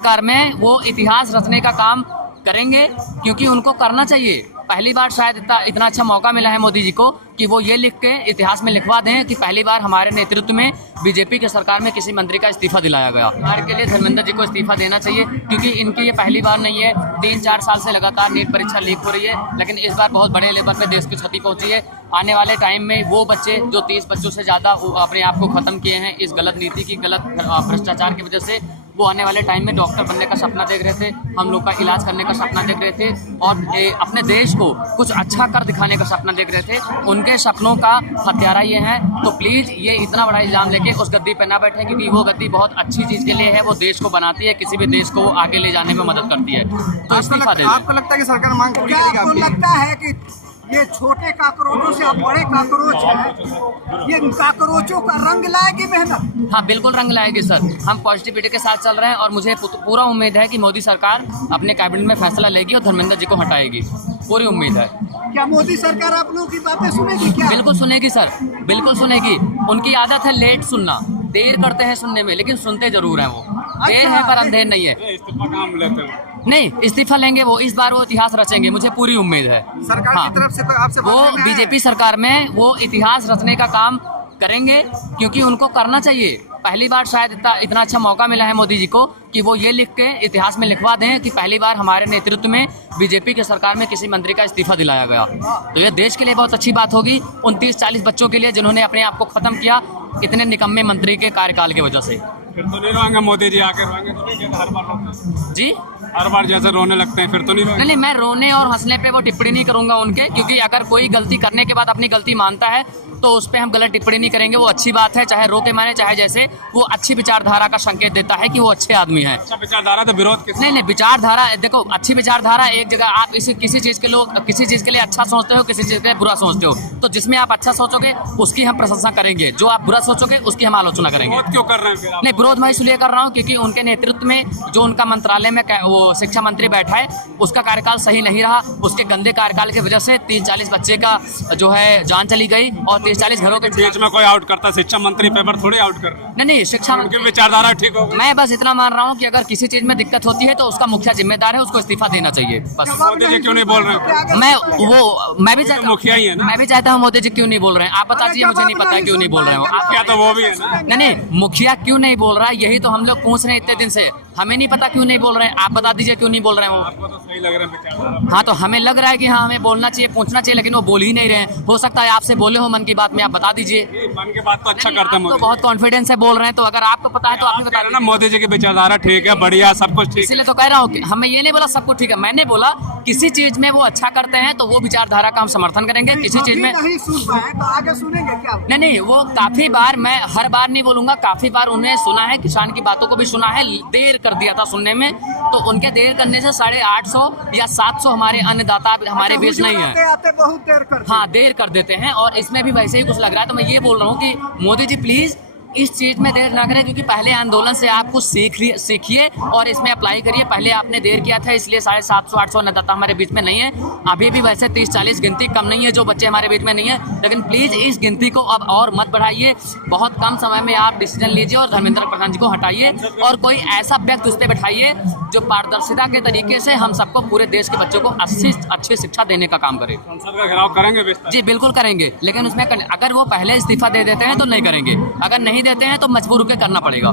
सरकार में वो इतिहास रचने का काम करेंगे, क्योंकि उनको करना चाहिए। पहली बार शायद इतना अच्छा मौका मिला है मोदी जी को कि वो ये लिख के इतिहास में लिखवा दें कि पहली बार हमारे नेतृत्व में बीजेपी की सरकार में किसी मंत्री का इस्तीफा दिलाया गया। सरकार के लिए धर्मेंद्र जी को इस्तीफा देना चाहिए, क्योंकि इनकी ये पहली बार नहीं है। 3-4 साल से लगातार नीट परीक्षा लीक हो रही है, लेकिन इस बार बहुत बड़े लेवल पे देश की क्षति पहुंची है। आने वाले टाइम में वो बच्चे जो 30 बच्चों से ज़्यादा अपने आप को ख़त्म किए हैं इस गलत नीति की, गलत भ्रष्टाचार की वजह से, वो आने वाले टाइम में डॉक्टर बनने का सपना देख रहे थे, हम लोग का इलाज करने का सपना देख रहे थे और अपने देश को कुछ अच्छा कर दिखाने का सपना देख रहे थे। उनके सपनों का हत्यारा ये है। तो प्लीज़ ये इतना बड़ा इल्ज़ाम लेके उस गद्दी पे ना बैठे, क्योंकि वो गद्दी बहुत अच्छी चीज़ के लिए है। वो देश को बनाती है, किसी भी देश को आगे ले जाने में मदद करती है। तो इस्तीफा दे। आपको लगता है कि सरकार मांग पूरी करेगी? आपको लगता है कि ये छोटे काकरोचों से अब बड़े काकरोच हैं, ये काकरोचों का रंग लाएगी मेहनत? हाँ, बिल्कुल रंग लाएगी सर। हम पॉजिटिविटी के साथ चल रहे हैं और मुझे पूरा उम्मीद है कि मोदी सरकार अपने कैबिनेट में फैसला लेगी और धर्मेंद्र जी को हटाएगी। पूरी उम्मीद है। क्या मोदी सरकार आप लोगों की बातें सुनेगी? क्या बिल्कुल सुनेगी सर, बिल्कुल सुनेगी। उनकी आदत है लेट सुनना, देर करते हैं सुनने में, लेकिन सुनते जरूर हैं वो। देर है पर अंधेर नहीं है। नहीं, इस्तीफा लेंगे वो, इस बार वो इतिहास रचेंगे, मुझे पूरी उम्मीद है। सरकार की तरफ से तो आपसे वो बीजेपी सरकार में वो इतिहास रचने का काम करेंगे, क्योंकि उनको करना चाहिए। पहली बार शायद इतना अच्छा मौका मिला है मोदी जी को कि वो ये लिख के इतिहास में लिखवा दें कि पहली बार हमारे नेतृत्व में बीजेपी की सरकार में किसी मंत्री का इस्तीफा दिलाया गया। तो ये देश के लिए बहुत अच्छी बात होगी, 29-40 बच्चों के लिए जिन्होंने अपने आप को खत्म किया इतने निकम्मे मंत्री के कार्यकाल की वजह से। फिर तो नहीं रोएंगे मोदी जी, आके रोएंगे तो नहीं, हर बार रोते जी, हर बार जैसे रोने लगते हैं, फिर तो नहीं रोएंगे। नहीं, मैं रोने और हंसने पे वो टिप्पणी नहीं करूंगा उनके, क्योंकि अगर कोई गलती करने के बाद अपनी गलती मानता है तो उस पर हम गलत टिप्पणी नहीं करेंगे। वो अच्छी बात है, चाहे रो के माने चाहे जैसे, वो अच्छी विचारधारा का संकेत देता है कि वो अच्छे आदमी हैं। अच्छा विचारधारा तो विरोध किस? नहीं, विचारधारा देखो, अच्छी विचारधारा एक जगह आप किसी चीज के लिए अच्छा सोचते हो, किसी चीज के लिए बुरा सोचते हो, तो जिसमें आप अच्छा सोचोगे उसकी हम प्रशंसा करेंगे, जो आप बुरा सोचोगे उसकी हम आलोचना करेंगे। विरोध क्यों कर रहे हैं फिर आप? नहीं, विरोध मैं इसलिए कर रहा हूँ क्योंकि उनके नेतृत्व में जो उनका मंत्रालय में वो शिक्षा मंत्री बैठा है उसका कार्यकाल सही नहीं रहा। उसके गंदे कार्यकाल की वजह से 30-40 बच्चे का जो है जान चली गई और 30-40 घरों के बीच में कोई आउट करता, शिक्षा मंत्री पेपर थोड़ी आउट कर रहे हैं। नहीं, शिक्षा उनकी विचारधारा ठीक हो। मैं बस इतना मान रहा हूँ कि अगर किसी चीज में दिक्कत होती है तो उसका मुखिया जिम्मेदार है, उसको इस्तीफा देना चाहिए बस। मोदी जी क्यों नहीं बोल रहे हैं? मैं भी चाहता हूँ, मुखिया ही है ना। मैं भी चाहता हूँ मोदी जी क्यों नहीं बोल रहे हैं, आप बता दीजिए, मुझे नहीं पता क्यों नहीं बोल रहे हो आप। क्या तो वो भी है ना। नहीं, मुखिया क्यों नहीं बोल रहा, यही तो हम लोग पूछ रहे हैं इतने दिन से। हमें नहीं पता क्यों नहीं बोल रहे हैं, आप बता दीजिए क्यों नहीं बोल रहे हैं वो। आपको तो सही लग रहा है विचारधारा। हाँ, तो हमें लग रहा है कि हाँ हमें बोलना चाहिए, पूछना चाहिए, लेकिन वो बोल ही नहीं रहे हैं। हो सकता है आपसे बोले हो मन की बात में, आप बता दीजिए। मन की बात तो अच्छा करते हैं तो मोदी। बहुत कॉन्फिडेंस से बोल रहे हैं, तो अगर आपको पता है तो आप भी बता ना, मोदी जी की विचारधारा ठीक है, बढ़िया, सब कुछ ठीक। इसीलिए तो कह रहा हूँ कि हमें ये नहीं बोला सब कुछ ठीक है, मैंने बोला किसी चीज में वो अच्छा करते हैं तो वो विचारधारा का हम समर्थन करेंगे। किसी चीज में नहीं सुन पाए तो आगे सुनेंगे क्या? नहीं, वो काफी बार, मैं हर बार नहीं बोलूंगा, काफी बार उन्हें सुना है, किसान की बातों को भी सुना है। देर कर दिया था सुनने में, तो उनके देर करने से 850 या 700 हमारे अन्नदाता हमारे बीच नहीं है। आते बहुत देर कर। हाँ, देर कर देते हैं और इसमें भी वैसे ही कुछ लग रहा है। तो मैं ये बोल रहा हूँ कि मोदी जी प्लीज इस चीज में देर ना करें, क्योंकि पहले आंदोलन से आप कुछ सीखिए और इसमें अप्लाई करिए। पहले आपने देर किया था, इसलिए 750-800 अन्नदाता हमारे बीच में नहीं है। अभी भी वैसे 30-40 गिनती कम नहीं है जो बच्चे हमारे बीच में नहीं है, लेकिन प्लीज इस गिनती को अब और मत बढ़ाइए। बहुत कम समय में आप डिसीजन लीजिए और धर्मेंद्र प्रधान जी को हटाइए और कोई ऐसा व्यक्ति उस पर बैठाइए जो पारदर्शिता के तरीके से हम सबको, पूरे देश के बच्चों को अच्छी शिक्षा देने का काम करे। संसद का घेराव करेंगे? जी बिल्कुल करेंगे, लेकिन उसमें अगर वो पहले इस्तीफा दे देते हैं तो नहीं करेंगे, अगर नहीं देते हैं तो मजबूर होकर करना पड़ेगा।